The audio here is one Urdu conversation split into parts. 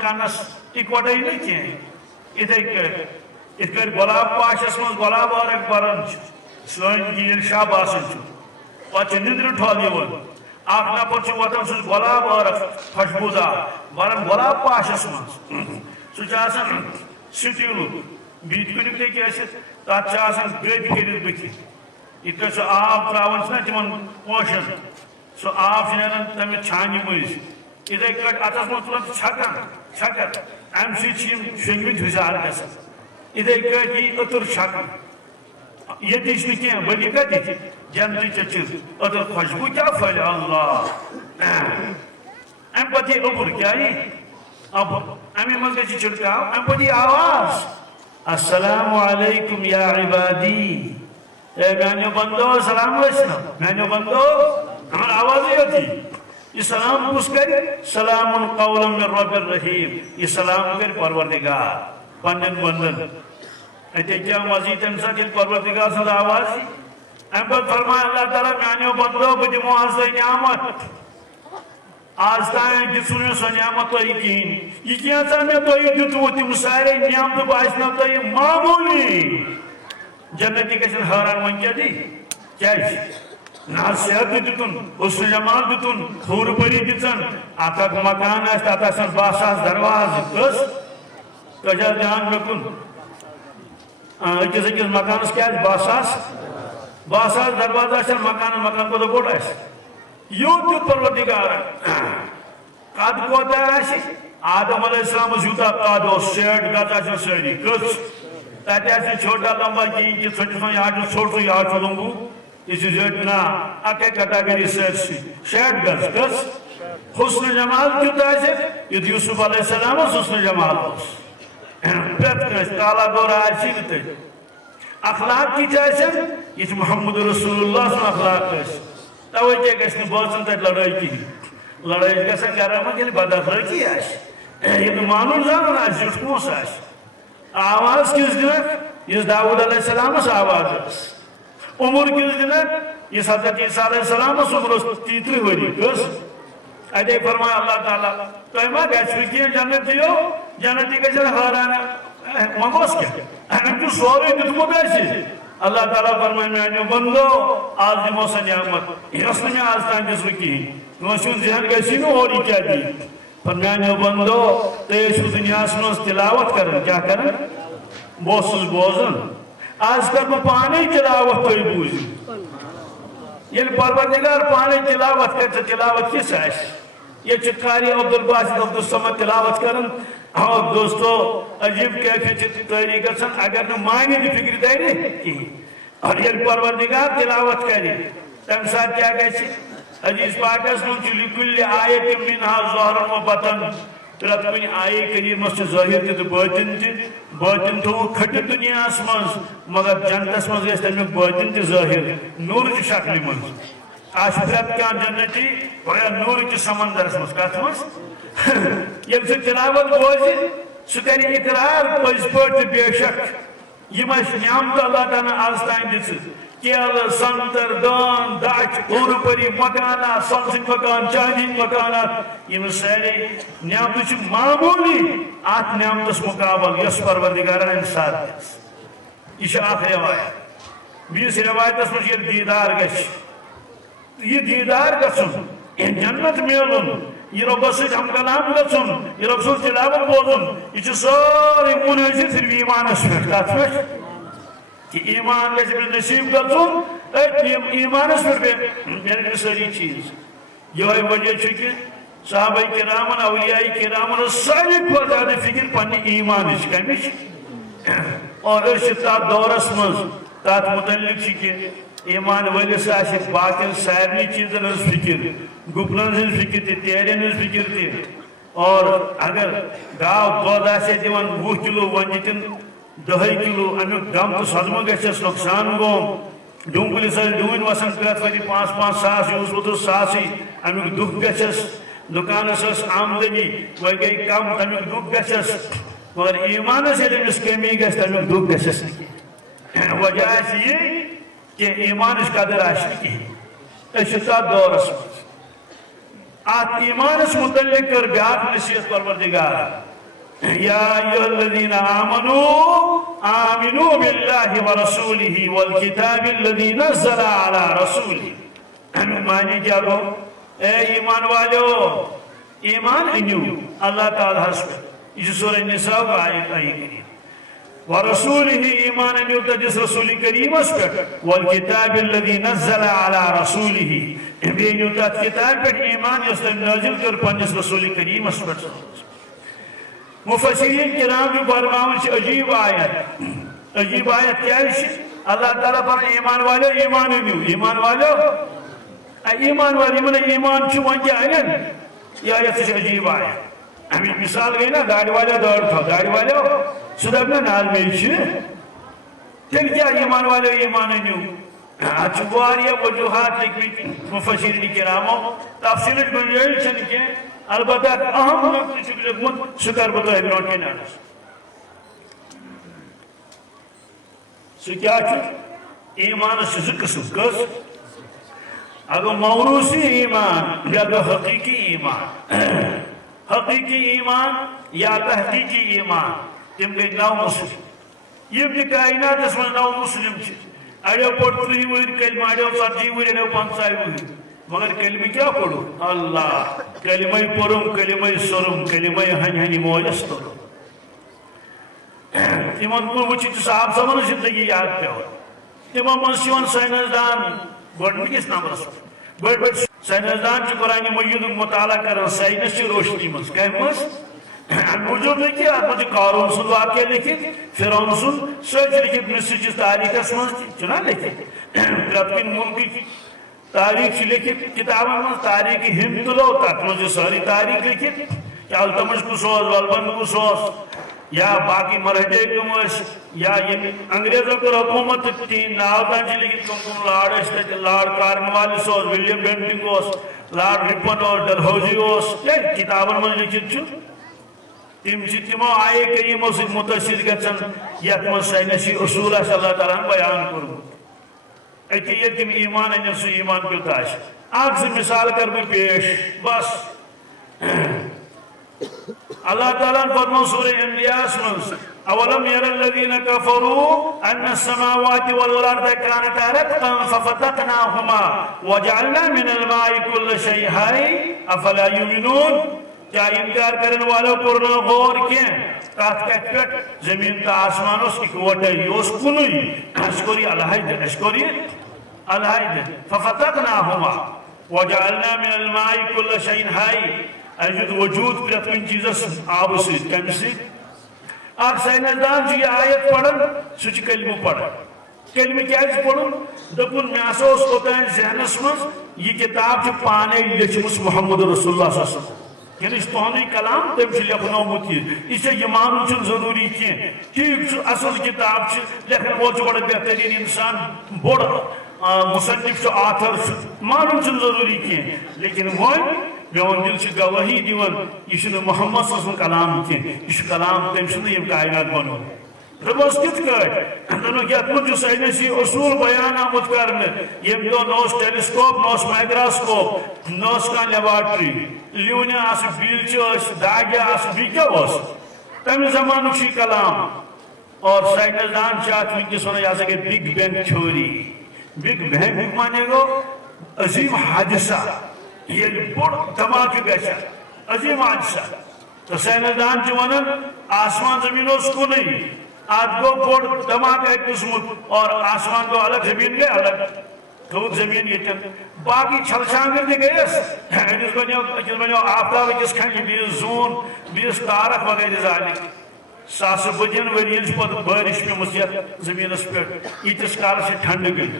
مکانس اکوٹے نہیں اتھ گلاب پاشس من گلاب اور بران سن گیل شاہ باسن پہ ندر ٹھول اخ نفر وتان سہ گلاب اور خوشبودار بران گلاب پاشس من سہ سٹیل بیت کنک تک تک گد کرت بتھ یہ سہ آب تراان تمن پوشن سہ آب نیران تمہ چھانہ مز اتھے پٲٹھۍ اتس منٛز تُلان چھکان امہ سۭتۍ شۄنٛگمٕتۍ ہُشار گژھان اتھے پٲٹھۍ یی أتٕر چھکان ییٚتِچ نہٕ کینٛہہ بٔلۍ کتِچ جنتٕچ چھِ أتٕر خوشبوٗ کیٛاہ پھٔہلہِ اللہ امہِ پتہٕ یی اوٚبُر کیٛاہ یی اوٚبُر امے منٛز گژھِ چھِڑکاو امہِ پتہٕ یی آواز السلام علیکم یا عبادی اے میانیو بندو سلام ٲسِنو میانیو بندو ہمارا آوازٕے یوت یی یہ سلام کس کر سلام قولا من رب الرحیم یہ سلام کر پروردگار پنن بندن اتنے کیا مزید تمہ سات پروردگار سن آواز ام پہ فرمایا اللہ تعالیٰ میانیو بندو بہ دمو آز تہ نعمت آز تین دسو سو نعمت تہ کہین یہ کینژھا مے تہ دتو تم سارے نعمت باسنو تہ معمولی جنتی گژھن حیران ون کیا دی کیا نا صحت دتن حسن جمال دتن حور پری دژن اتھ مکان تک 12,000 درواز کس کجا دھیان رکن أکس مکانس کیا 12,000 دروازہ مکان کو بوڑ یوت دیت پروردگار قد کوتا آدم علیہ السلام یوتا قد 60 گز ساری کس تتہ چھوٹا لمبا کہیں کہ ژھٹس من یہ ژھوٹ یہ لمبو یہ زیٹ نا اکے کیٹاگری سرسی 60 گز کس حسن جمال کیوت یہ یوسف علیہ السلام حسن جمال پرت کس کالا گورا اخلاق کی یہ محمد رسول اللہ سن اخلاق توے گھس بچن تک لڑائی کہین لڑائی گھان گھر من بد اخلاقی یہ مانن زانن زیٹھ پونس آواز کس دنک اس داؤد علیہ السلام آواز عمر کس دنک اس حضرت عیسیٰ علیہ السلام عمر 33 وری کس ادے فرمایا اللہ تعالیٰ تہ ما گھو کی جنتی گھن حیران مگوس کیا امہ سورے دتمت اللہ تعالیٰ فرمائے میانیو بندو آز دمو سا نعمت یہ میں آز تان دس کہین کٲنٛسہِ ہُنٛد ذہن گژھی نہٕ اور یہ کیا دی پر میانیو بندو تُہۍ ٲسِو دُنیاہس منٛز تلاوت کران کیا کران بہٕ اوسُس بوزان آز کر بہٕ پانے تلاوت تُہۍ بوٗزِو ییٚلہِ پروردگار پانے تلاوت کر تلاوت کِژھ آسہِ یہ قاری عبدالباسط عبدالصمد تلاوت کرن اور دوستو عجیب کیفیت تحریک گژھان اگر نہ معنی تہِ فکر ترِ کہین اور ییٚلہِ پروردگار تلاوت کرِ تمہِ ساتہٕ کیٛاہ گژھِ حدیث پاکس منٛز چھُ لِکُلہِ آیَةٍ مِنْہَا ظاہِرٌ وَبَاطِنٌ پرٛٮ۪تھ کُنہِ آیہِ کریٖمس چھُ ظٲہِر تہِ تہٕ بٲطِن تہِ بٲطِن تھوٚوُکھ کھٔٹِتھ دُنیاہس منٛز مگر جنتس منٛز گژھِ تمیُک بٲطِن تہِ ظٲہِر نوٗرٕچہِ شکلہِ منٛز آسہِ پرٛٮ۪تھ کانٛہہ جنتی گویا نوٗرٕچہِ سمندرس منٛز کتھ منٛز ییٚلہِ سُہ تلاوت بوزِ سُہ کرِ اقرار پٔزۍ پٲٹھۍ تہٕ بے شک یِم اَسہِ نعمتہٕ اللہ تعالیٰ آز تام دِژٕ کیلہٕ سنگتر دان دچھ حور پری مکانات سۄنہٕ سٕنٛدۍ مکان چاندی ہٕنٛدۍ مکانات یِم سارے نعمتہٕ چھِ معمولی اتھ نعمتس مقابل یۄس پروردگارن امہِ ساتہٕ دِژ یہِ چھِ اکھ روایت بیٚیِس روایتس منٛز ییٚلہِ دیٖدار گژھِ یہ دیدار گژھُن یہ جنت میلُن یہ رۄبس سۭتۍ ہم کلام گژھُن یہ رۄب سٕنٛز تلاوت بوزُن یہ چھُ سورُے مُنحصر صرف ایمانس پٮ۪ٹھ کتھ پٮ۪ٹھ کہ ایمان گژھِ أمِس نصیٖب گژھُن أتھۍ ایمانس پٮ۪ٹھ میلن یہِ سٲری چیٖز یِہوے وجہ چھُ کہ صحابہ کرامن اولیاء کرامن ٲس ساروی کھۄتہٕ زیادٕ فکر پننہِ ایمانٕچ کمِچ اور أسۍ چھِ تتھ دورس منٛز تتھ متعلق چھِ کہ ایمان ولس آسہِ باقین سارنٕے چیٖزن ہٕنٛز فکر گُپنن ہٕنٛز فکر تہِ تیرین ہٕنٛز فکر تہِ اور اگر گاو دۄد آسہِ دِوان 20 کِلوٗ وۄنۍ دِتِن 10 کِلوٗ امیُک غم تہٕ صدمہٕ گژھٮ۪س نۄقصان گوٚو ڈوٗنٛگلِس ٲسۍ ڈوٗنۍ وسان پرٛٮ۪تھ ؤری 5-5 ساس یہِ اوس ووتُس ساسٕے امیُک دُکھ گژھٮ۪س دُکانس ٲس آمدنی وۄنۍ گٔے کم تمیُک دُکھ گژھٮ۪س مگر ایمانس ییٚلہِ أمِس کمی گژھِ تمیُک دُکھ گژھٮ۪س نہٕ کینٛہہ وجہ آسہِ یہِ کہ ایمانٕچ قدر آسہِ نہٕ کِہیٖنۍ أسۍ چھِ تتھ دورس منٛز اتھ ایمانس متعلق کٔر بیٛاکھ نصیحت پروردگار یا ایھا الذین آمنوا باللہ ورسولہ والکتاب الذی نزل علی رسولہ. معنی کیا گو؟ اے ایمان والو ایمان انیو اللہ تعالیٰ ہس پہ. یہ سورہ نساء کا آیت آئی کریم. ورسولہ ایمان انیو تجس رسول کریم اس پہ. والکتاب الذی نزل علی رسولہ بینیو تات کتاب پہ ایمان اس نے نازل کر پنس رسول کریم اس پہ. مفسرین کرام جو فرماؤں سے عجیب آیت کیا ہے؟ اللہ تعالیٰ پر ایمان والو ایمان انیو ایمان والو ایمان والی من ایمان چھو ونجا اینن یا سے عجیب آیت. ہمیں مثال گئی نا گاڑی والا دور تھا گاڑی والا سدبنا نال میں چھو تل کیا ایمان والو ایمان انیو. اچھو بواریا وجوہات لکھوی مفسرین کراموں تفصیلت بنیائی چھن کے البتہ اہم نقطہ چکل لکھمت سکر بطو ایبرون کے نارس. سو کیا چھو ایمان سے قسم کس اگر موروثی ایمان یا حقیقی ایمان یا تحقیقی ایمان تم گئی نو مسلم. یہ بھی کائنات اس میں نو مسلم چھ اڑیو پڑھ 3 ور کلمہ اڑیو 40 ور اڑیو 50 ور مگر کلمہ کیا پڑھو اللہ کلمہ پڑھم کلمہ سرم کلمہ ہنی مولس ترم. تمہن کو وچھت صاحب سمن زندگی یاد پہ تمہن من سیون سائنسدان گوڑنکس نمبرس بڑ سائنسدان چھ قرآن مجید مطالعہ کرن سائنس چھ روشنی مز کہیں مز موجود لکھی مجھے قارون سن واقعہ لکھی فرعون سن سچ لکھی مصر چھ تاریخ مز چنا لکھی پرت کن ملک تاریخ لکھی کتابوں میں تاریخ ہند تلو تک مجھے ساری تاریخ لکھی کہ التمش کو سوز والبند کو سوز یا باقی مرحجے کم اس یا انگریزوں کو حکومت تین ناوتان چلی گی کم لارڈ اشتاک لارڈ کارنوالی سوز ولیم بینٹنگ اس لارڈ رپن اور ڈلہوزی اس یہ کتابوں میں لکھت چھو تم جتمو آئے کریموں سے متاثر گچن یکمن سائنسی اصول ہے اللہ تعالیٰ بیان کرو ایتی یہ تم ایمان ہے جنسو ایمان کیوں تاش آگ سے مثال کر بھی پیش بس اللہ تعالیٰ فرمو سورہ انبیاء سنس اولم یر الذین کفروا ان السماوات والارض كانتا رتقا ففتقناهما وجعلنا من الماء كل شيء حي افلا یؤمنون. کیا انکار کرنے والوں پرنا غور کیا کات کٹ پٹ زمین تا آسمان اس اکوٹا یوس کنوی اشکوری اشکوری ففتقناهما وجعلنا من الماء كل شيء حي ایجود وجود پرت کن چیزس آب سید کم سید آپ سائنسدان جو یہ آیت پڑھن سوچ کلمہ پڑھن کلمہ کیا ہے پڑھن دکن میں اسوس ہوتا ہے ذہنس من یہ کتاب جو پانے لچمس محمد رسول اللہ صلی اللہ علیہ وسلم یعنی اس توانی کلام تم سے لکھنو متی اسے یہ مانو چن ضروری کیا ٹھیک اصل کتاب سے لیکن وہ جو بڑا بہترین انسان بڑا مصنف سے آتھر مانو چن ضروری کیا لیکن وہ میون دل سے گواہی دیون یہ محمد صلی اللہ علیہ وسلم کلام کی یہ کلام تم سے یہ کائنات بنو ربس کت کر انہوں کہ اتمن جو سائنسی اصول بیان آمد کرنے یہ دو نوس ٹیلیسکوپ نوس مائکروسکوپ نوس کا لیبارٹری لیونے آس بیلچ اس داگیا آس بیکیا اس تم زمان اکشی کلام اور سائنسدان چاہت میں کس ہونا یا سکے big bang theory big bang مانے گو عظیم حادثہ یہ بڑ دھماکہ گشا عظیم حادثہ تو سائنسدان چونن آسمان زمین اس کو نہیں آج کو بڑ دھماکہ ایک قسمت اور آسمان کو الگ زمین گئے الگ تھوک زمین یہ چند باقی چھلچانگر دے گئے اس بنیو آفتاب کس کھنی بیس زون بیس تارک وغیر ذالک ساس بجن ورینج پت بارش میں مسیح زمین اس پر ایتس کال سے ٹھنڈ گئی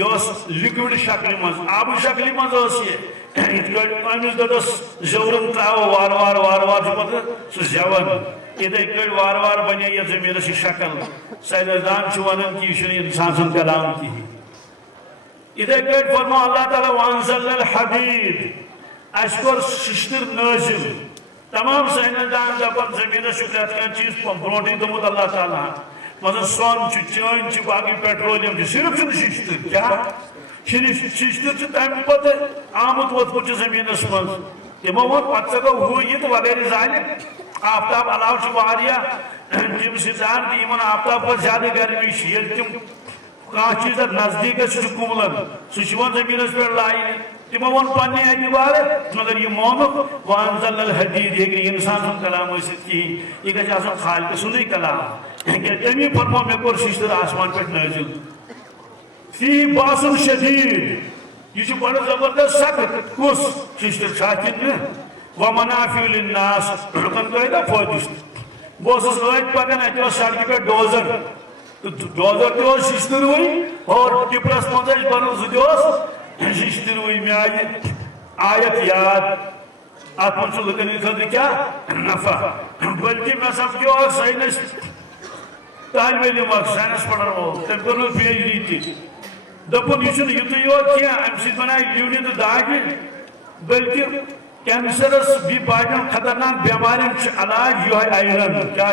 یہ اس لیکوڈ شکل مز آب شکل مز اس یہ امس دس زورن تراو وار وار وار وار پت سہ زیون ادھے کڑ وار وار بنے یہ زمین سے شکل سائنسدان چونن کی یہ انسان سن کلام کی ادھے کڑ فرمو اللہ تعالیٰ وانزل الحدید اشکر ششتر نازل تمام سائنسدان دپن زمین سے پرت کان چیز برونٹی دمت اللہ تعالیٰ مثلا سون چین باقی پیٹرولیم صرف ششتر کیا ششتر تمہ پتہ آمت ووتمت زمینس من تمو وون پتہ گو ہو یہ تو وغیر ظالم آفتاب علاوہ واریاہ تم سیزان تمن آفتاب پر زیادہ گرمی یل تم کھانا چیز نزدیک کملن سہ زمینس پہ لائن تمو ون پنہ اعتبار مگر یہ مونک وانزل الحدید یہ انسان سن کلام ثت کہین یہ گھس آسن خالق سندے کلام تمی فرمو مے کور ششتر آسمان پہ نازل فی باس شدید یہ بڑا زبردست سخت کس ششتر شاکن ومنافع للناس لکن گئی فوجش بہت لائٹ پکان اتنا سڑک پہ ڈوزر ڈوزر تہ ششتر وی اور ٹپرس مز بنو سہ ششتر وی مے آیت یاد ات من لکن خطر کیا نفع بلکہ مے سمجھو سائنس طالب علم سائنس پڑھن وول تم کور پی ایچ ڈی دپن یہ یوت یوت کی ام سی بنائے لیونی تو داغ بلکہ کینسرس بھی باقین خطرناک بیمارین علاج یہ آئرن کیا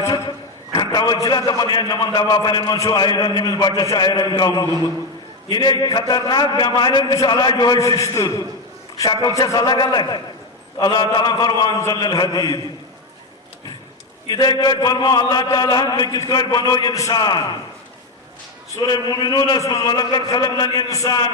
توجہ دپن نمن دوا پنن من آئرن یمس بچس آئرن کم گومت یہ خطرناک بیمارین علاج یہ ششتر شکل چھس الگ الگ اللہ تعالیٰ فرمان ذل الحدید ادھے کٹ فرمو اللہ تعالیٰ میں کت کٹ بنو انسان سورہ مومنون اسم ولقد خلقنا الانسان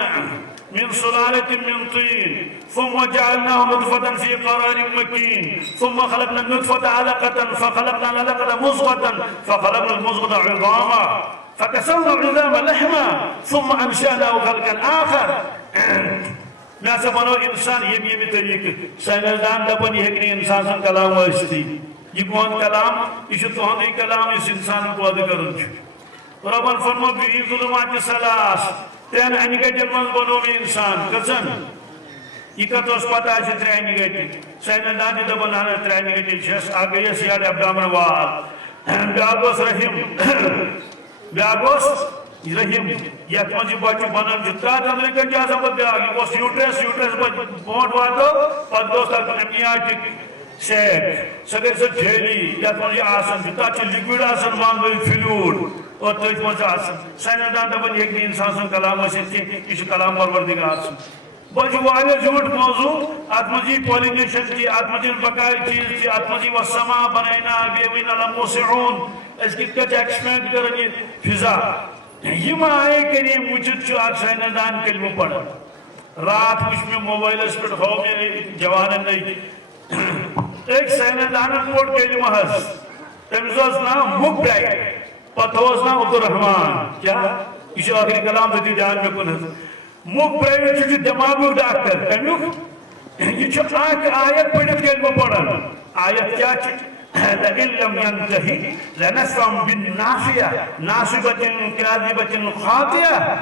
من سلالة من طين ثم جعلناه نطفة في قرار مكين ثم خلقنا النطفة علقة فخلقنا العلقة مضغة فخلقنا المضغة عظاما فكسونا العظام لحما ثم أنشأناه خلقا آخر میں سے بنو انسان یہ طریقہ سائنسدان دپن یہ ہیکہ انسان سن کلام واسطی یہ کون کلام یہ تہندی کلام اس انسان کو اد کرن ربن فرمو فی ظلمات ثلاث تین انگیٹن من بنو میں انسان کسن یہ کت اس پتہ ہے ترے انگیٹن سائنسدان دی دپن انا ترے انگیٹن چھس آگے یہ سیاڈ ابڈامن وال بیاگوس رحم بیاگوس رحم یت من بچہ بنان جتا اندر کن کیا سب بیاگ وہ یوٹرس بونٹ واتو پتہ دوست امنیاٹک سیٹ سگے سے جھیلی یت من آسن جتا چھ لیکوڈ آسن مان فلوڈ اور تیج من آسن سائنسدان دپن یہ انسان سن کلام ثت یہ کلام پروردگار سن بچ واریاہ جھوٹ موضوع ات من پالینیشن کی ات من بقائی چیز کی ات من والسماء بنینا بیوین لموسعون اس کی کچھ ایکسپینڈ کرن یہ فضا یہ آئے کریم وجود سائنسدان کلمہ پڑھ رات وچ میں موبائلس پہ ہو میں جوانن نہیں ایک سائنسدان پوٹ کلمہ ہس تمس نام مک برائٹ پتہ نام عبدالرحمان کیا یہ آخری کلام دیتی دھیان میں کن مک برائٹ دماغ ڈاکٹر امیک یہ آیت پڑھت کلمہ پڑھن آیت کیا لئن لم ينتهي لنسفعا بالناصية ناصبة كاذبة خاطئة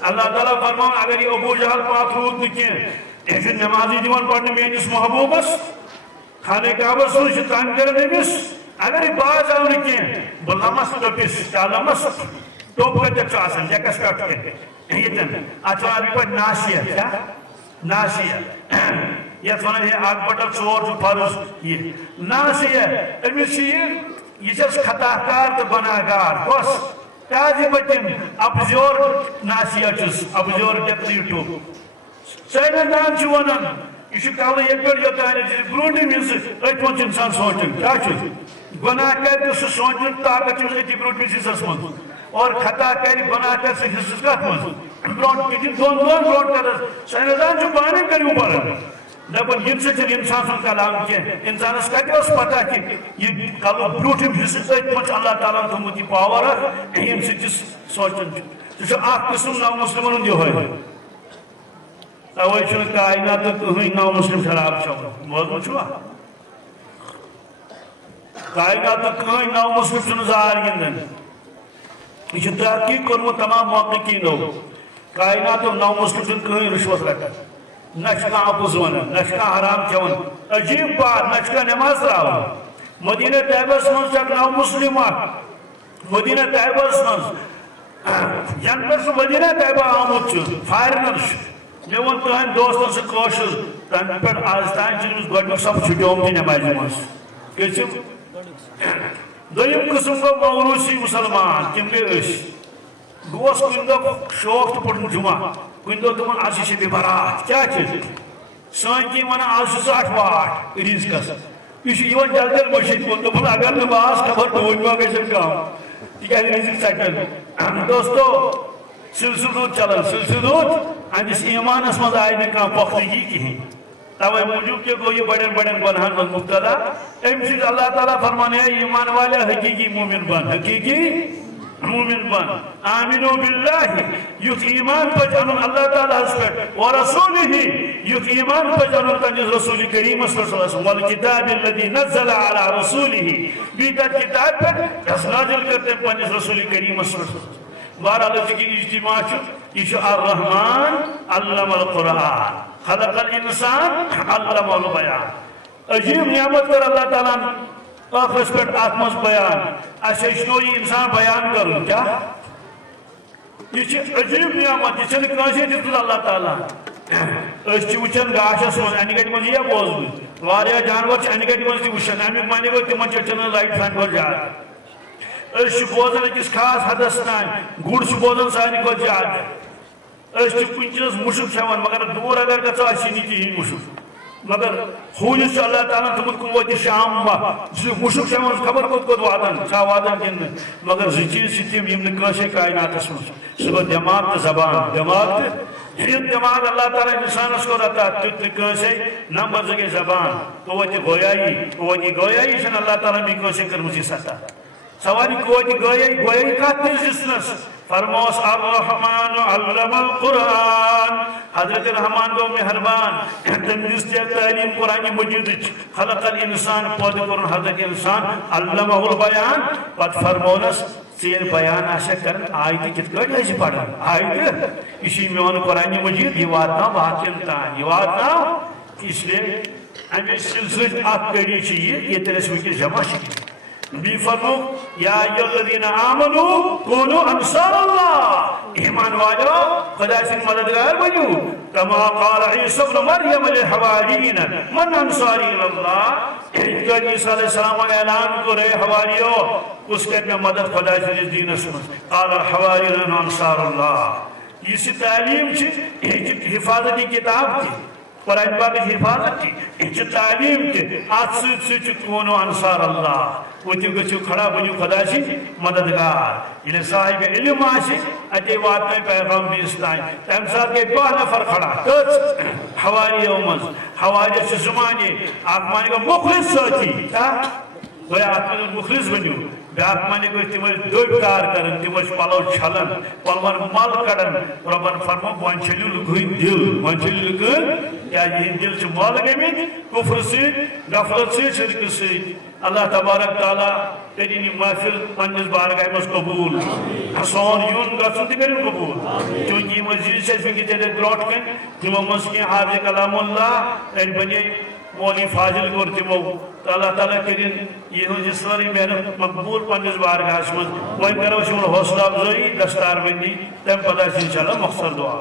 اللہ تعالیٰ فرمان اگر یہ ابو جہل پاک رود نکیں یہ نمازی دیوان پڑھنے میں اس محبوبس خانے کعبہ سن تنگ کرنے مس اگر یہ باز آو نکیں بلمس ٹوپس چالمس ٹوپ کا جب چاسن جیکس کٹ کے یہ تن اچھا ابھی پر ناسیہ کیا ناسیہ یہ سونا ہے آگ بٹر چور جو فرض یہ ناسیہ امیس یہ جس خطاکار تو بناگار بس کازی بچن ابزور ناسیہ چس ابزور ڈیپلیٹو سائنسدان چھو ونن یہ چھو کاؤلے ایک پر جاتا ہے برونڈی میں سے ایک پونچ انسان سوچن کیا چھو گناہ کر کے سوچن طاقت چھو ایتی برونڈ میں سے سسمن اور خطا کر گناہ کر سے حصص کا من برونڈ کی دون برونڈ کر سائنسدان چھو بانے کریوں پر دپن یم سے انسان سن کلام کی انسان اس کہتے اس پتہ کہ یہ کلو بروٹم حصہ سے پچ اللہ تعالیٰ تمہتی پاور یم سے جس سوچن جو آخ قسم نو مسلمان جو ہے توئی چھو کائنات کہیں نو مسلم خراب چھو موضوع چھو کائنات کہیں نو مسلم چھو نظار گندن یہ تحقیق کرو تمام موقعین ہو کائنات نو مسلم چھو کہیں رشوت رکھا نشکا اپوز ونن نشکا حرام چون عجیب بات نشکا نماز راو مدینہ طیبہ سنس چک نو مسلم مدینہ طیبہ سنس ین پر سو مدینہ طیبہ آمد چھو فائرنر چھو میں ون تہن دوستن سے کوشش تن پر آزتان چنس گوڑنک سب چھٹیوم دی نماز ماس کیسے دویم قسم کو موروسی مسلمان کم گئے اس گوست کندو شوق تو پڑھن جمعہ کندو تمہن آسی سے بھی برات کیا چیز سان کی منا آسی 60 واٹ ریز کس یہ جلد مشید کن دن اگر نا باس خبر ڈون ما گھن کم تک رزق ژٹن دوستو سلسل رود چلان سلسل رود اندس ایمانس مز آئی نا پختگی کہین توے موجود کہ گو یہ بڑن بڑن گناہن مز مبتلا ام سید اللہ تعالیٰ فرمانے ایمان والے حقیقی مومن بن حقیقی مومن بن آمنو باللہ یوت ایمان پجانون اللہ تعالیٰ حسپت ورسولہ یوت ایمان پجانون تنجز رسول کریم صلی اللہ علیہ وسلم والکتاب اللذی نزل علی رسولہ بیدت کتاب پر اس نازل کرتے ہیں پنجز رسول کریم صلی اللہ علیہ وسلم بارہ لذی کی اجتماع چھ الرحمن علم القرآن خلق الانسان علم البیان عجیب نعمت کر اللہ تعالیٰ آخرس پر آتمس بیان اشنو یہ انسان بیان کرو کیا یہ عجیب نعمت یہ چھنے کنسی دیتل اللہ تعالیٰ اس چی وچن گاشس من انگٹ من یہ بوز بود واریا جانور چی انگٹ من سی وشن امیق مانی گو تیمن چچن لائٹ فانٹ ہو جات اس چی بوزن اکس خاص حدثنان گوڑ چی بوزن سانی کو جات اس چی کنچنس مشک شوان مگر دور اگر کتا اشینی کی ہی مشک مگر خونس چھ اللہ تعالیٰ تمت قوت شام با مشک شمان خبر کت وعدن چا وعدن کن مگر زچیز سیتیم یمن کانشے کائنات اسمس صبح دماغ تا زبان دماغ تا دماغ اللہ تعالیٰ انسان اس کو رہتا تت کانشے نمبر زگے زبان قوت گویائی شن اللہ تعالیٰ بھی کانشے کر مجھے ستا سواری قوت گویائی کات جسنس فرموس الرحمن علم القرآن حضرت الرحمن کو مہربان تمجھتے تعلیم قرآن مجید خلق الانسان پود قرآن حضرت انسان علمہ البیان پت فرمونس سین بیان آشا کرن آیتی کت کر ایسی پڑھن آیتی اسی میون قرآن مجید یہ واتنا باقین تان یہ واتنا اس لئے ہمیں سلسلت آت کری چاہیے یہ ترسوی کی جمع شکل بھی فرمو یا ایو الذین آمنو کونو انصار اللہ ایمان واجو خدا سے مددگار بنو کما قال عیسی ابن مریم للحواریین من انصاری اللہ کہ عیسیٰ علیہ السلام اعلان کو رہے حواریو اس کے میں مدد خدا سے دین سن قال الحواریون انصار اللہ اسی تعلیم چھ حفاظتی کتاب تھی قرآن پاک حفاظت تھی انچ تعلیم تھی آت سوچ کونو انصار اللہ وہ تیو گچو کھڑا بنیو خدا سی مددگار انہیں صاحب علم آشی اتے واتنے پیغام بھی استائیں تیم ساتھ کے باہ نفر کھڑا کچھ حواری اومز حواری سے زمانے آکمانی کا مخلص ساتھی وہ آکمانی مخلص بنیو بیاک مانی کو تیمش دو کار کرن تیمش پلو چھلن پلوان مال کڑن ربن فرمو وانچلی لکھوئی دل وانچلی لکھن یا یہ دل چھ مال گئیمید کفر سے غفلت سے شرک سے اللہ تبارک تعالیٰ تیری محفل پنجس بارگاہ مز قبول حسون یون گھن تہ کرن قبول چونکہ یہ مسجد سے فکر تیرے گروٹ کن تمو مسکی حافظ کلام اللہ تیری بنی مولی فاضل کور تمو اللہ تعالیٰ کرن یہ جس ساری محنت مقبول پنجس بارگاہ مز وہیں کرو شمول حوصلہ افزائی دستار بندی تم پتہ انشاءاللہ مقصد دعا